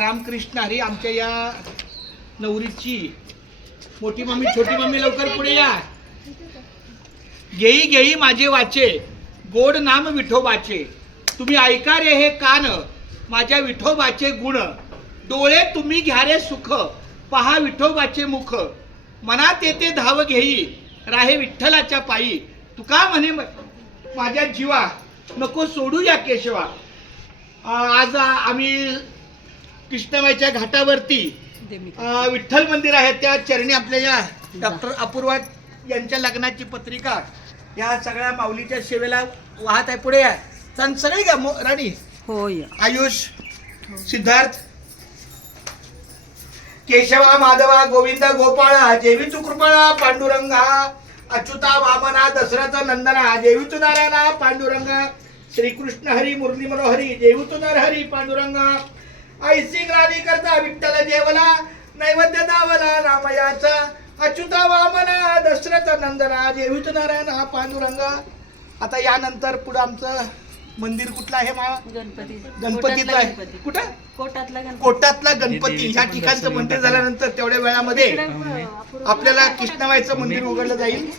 रामकृष्ण हरी. आमच्या या नवरीची मोठी मम्मी छोटी मम्मी लवकर पुढे या. घेई घेई माझे वाचे गोड नाम विठोबाचे, तुम्ही ऐका रे हे कान माझ्या विठोबाचे गुण, डोळे तुम्ही घ्या रे सुख पहा विठोबाचे मुख, मनात येते धाव घेई राहे विठ्ठलाच्या पायी, तुका म्हणे माझ्या जीवा नको सोडू या केशवा. आज आम्ही कृष्णबाईच्या घाटावरती विठ्ठल मंदिर आहे त्या चरणी आपल्या या डॉक्टर अपूर्वा यांच्या लग्नाची पत्रिका या सगळ्या माऊलीच्या सेवेला वाहत आहे. पुढे आहे सगळी का राणी. होय. आयुष, सिद्धार्थ, केशवा, माधवा, गोविंद, गोपाळा, जेवी तू कृपाळा, पांडुरंगा, अच्युता, वामना, दशरथ नंदना, जेवी तू नारायणा, पांडुरंगा, श्रीकृष्ण हरी, मुरली मनोहरी, जेवी तू नरहरी, पांडुरंगा, ऐसी ग्लानी करता विठ्ठल जेवला, नैवेद्य दावला रामयाचा, अच्युता, वामना, दशरथ नंदना, जेवी तू नारायणा, पांडुरंगा. आता यानंतर पुढे आमचं मंदिर कुठलं आहे मा? गणपतीचं आहे. कुठं? कोटातला गणपती. ह्या ठिकाणचं मंदिर झाल्यानंतर तेवढ्या वेळामध्ये आपल्याला कृष्णाबाईचं मंदिर उघडलं जाईल.